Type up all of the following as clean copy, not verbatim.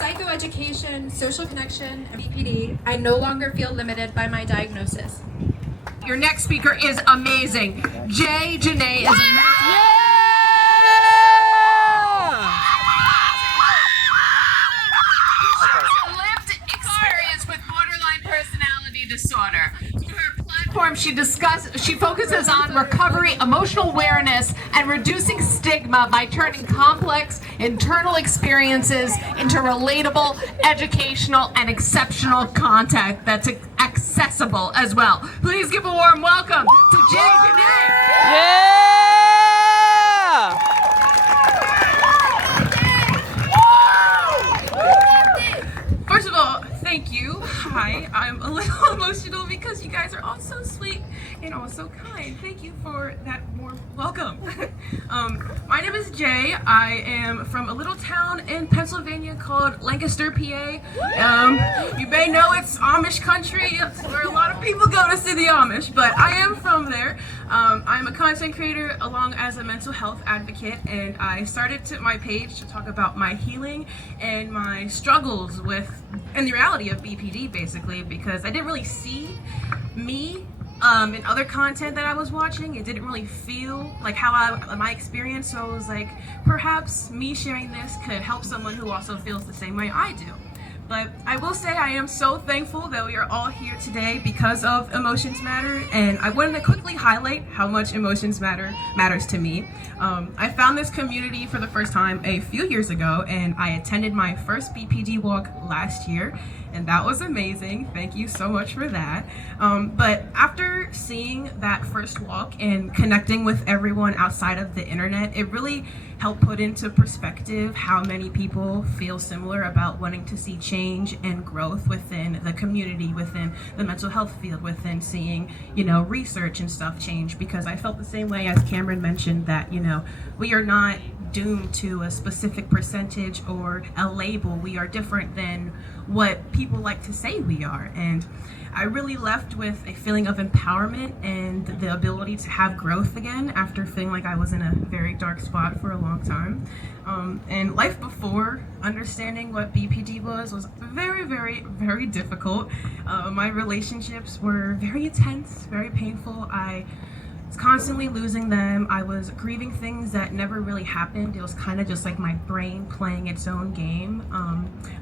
psychoeducation, social connection, and BPD, I no longer feel limited by my diagnosis. Your next speaker is amazing. Jae Janea is amazing. Lived experience with borderline personality disorder. Through her platform, she focuses on recovery, emotional awareness, and reducing stigma by turning complex internal experiences into relatable, educational, and exceptional content that's accessible as well. Please give a warm welcome to Jae Janea. Yeah! First of all, thank you. Hi, I'm a little emotional because you guys are all so sweet and all so kind. Thank you for that warm welcome. My name is Jay. I am from a little town in Pennsylvania called Lancaster, PA. You may know it's Amish country. It's where a lot of people go to see the Amish, but I am from there. I'm a content creator along as a mental health advocate, and I started my page to talk about my healing and my struggles with and the reality of BPD, basically, because I didn't really see me in other content that I was watching. It didn't really feel like my experience, so I was like, perhaps me sharing this could help someone who also feels the same way I do. But I will say I am so thankful that we are all here today because of Emotions Matter, and I wanted to quickly highlight how much Emotions matters to me. I found this community for the first time a few years ago, and I attended my first BPD walk last year, and that was amazing. Thank you so much for that. But after seeing that first walk and connecting with everyone outside of the internet, it really helped put into perspective how many people feel similar about wanting to see change and growth within the community, within the mental health field, within seeing, research and stuff change. Because I felt the same way as Cameron mentioned that, we are not doomed to a specific percentage or a label. We are different than what people like to say we are. And I really left with a feeling of empowerment and the ability to have growth again after feeling like I was in a very dark spot for a long time. And life before understanding what BPD was very, very, very difficult. My relationships were very intense, very painful. I was constantly losing them. I was grieving things that never really happened. It was kind of just like my brain playing its own game.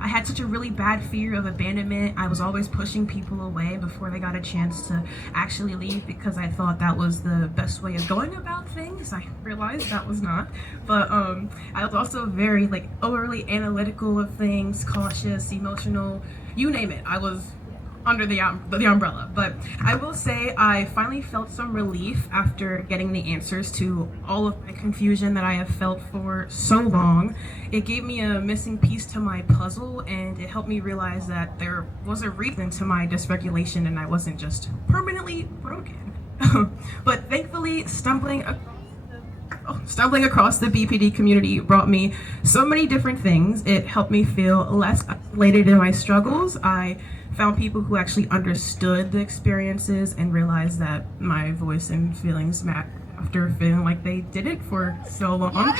I had such a really bad fear of abandonment. I was always pushing people away before they got a chance to actually leave because I thought that was the best way of going about things. I realized that was not. But I was also very overly analytical of things, cautious, emotional, you name it. I was under the umbrella. But I will say I finally felt some relief after getting the answers to all of my confusion that I have felt for so long. It gave me a missing piece to my puzzle, and it helped me realize that there was a reason to my dysregulation and I wasn't just permanently broken. But thankfully, stumbling across the BPD community brought me so many different things. It helped me feel less isolated in my struggles. I found people who actually understood the experiences and realized that my voice and feelings matter after feeling like they didn't for so long.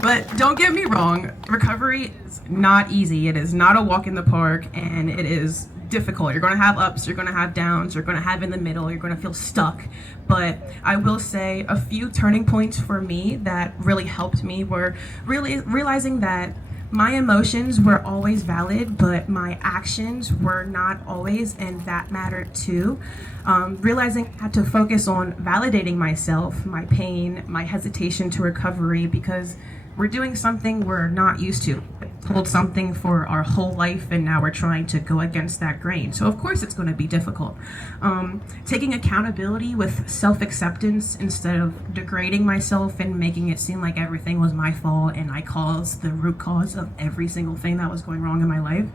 But don't get me wrong, recovery is not easy. It is not a walk in the park, and it is difficult. You're going to have ups, you're going to have downs, you're going to have in the middle, you're going to feel stuck. But I will say a few turning points for me that really helped me were really realizing that my emotions were always valid, but my actions were not always, and that mattered too. Realizing I had to focus on validating myself, my pain, my hesitation to recovery, because we're doing something we're not used to. Told something for our whole life, and now we're trying to go against that grain. So of course it's going to be difficult. Taking accountability with self-acceptance instead of degrading myself and making it seem like everything was my fault and I caused the root cause of every single thing that was going wrong in my life.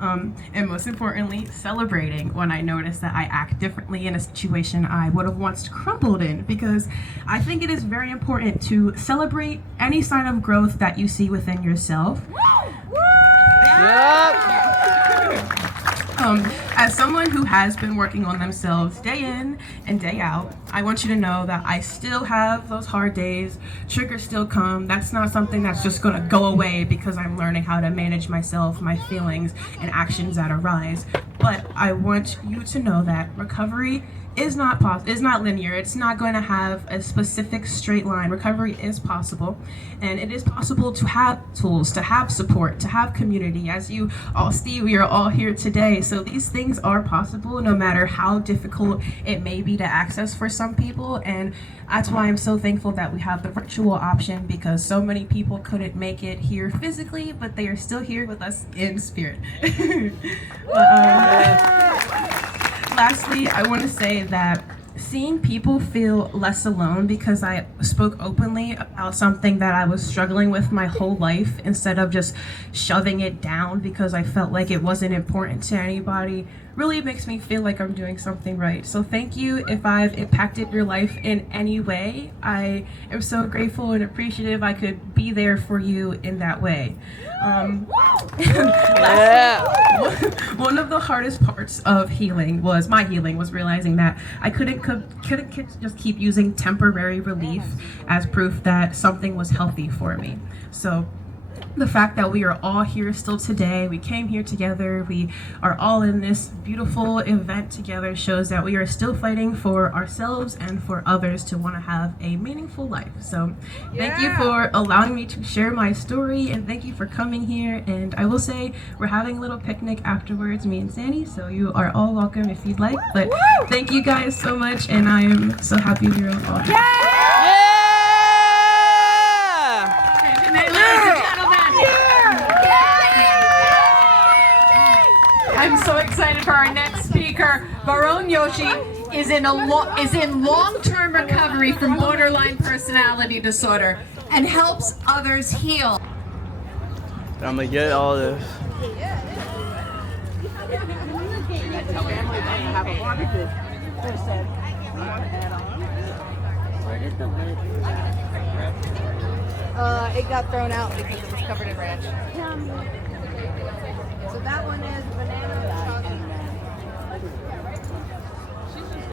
And most importantly, celebrating when I notice that I act differently in a situation I would have once crumbled in, because I think it is very important to celebrate any sign of growth that you see within yourself. Yep. As someone who has been working on themselves day in and day out, I want you to know that I still have those hard days. Triggers still come. That's not something that's just going to go away because I'm learning how to manage myself, my feelings, and actions that arise. But I want you to know that recovery is not linear. It's not going to have a specific straight line. Recovery is possible, and it is possible to have tools, to have support, to have community. As you all see, we are all here today, so these things are possible no matter how difficult it may be to access for some people, and that's why I'm so thankful that we have the virtual option, because so many people couldn't make it here physically, but they are still here with us in spirit. Lastly, I want to say that seeing people feel less alone because I spoke openly about something that I was struggling with my whole life instead of just shoving it down because I felt like it wasn't important to anybody really makes me feel like I'm doing something right. So thank you if I've impacted your life in any way. I am so grateful and appreciative I could be there for you in that way. One of the hardest parts of my healing was realizing that I couldn't just keep using temporary relief as proof that something was healthy for me. So the fact that we are all here still today, we came here together, we are all in this beautiful event together, shows that we are still fighting for ourselves and for others to want to have a meaningful life. So thank you for allowing me to share my story, and thank you for coming here. And I will say we're having a little picnic afterwards, me and Sandy, so you are all welcome if you'd like. But thank you guys so much, and I am so happy you're all here. I'm so excited for our next speaker. Baron Yoshi is in long-term recovery from borderline personality disorder and helps others heal. I'm gonna get all this. It got thrown out because it was covered in ranch. So that one is banana.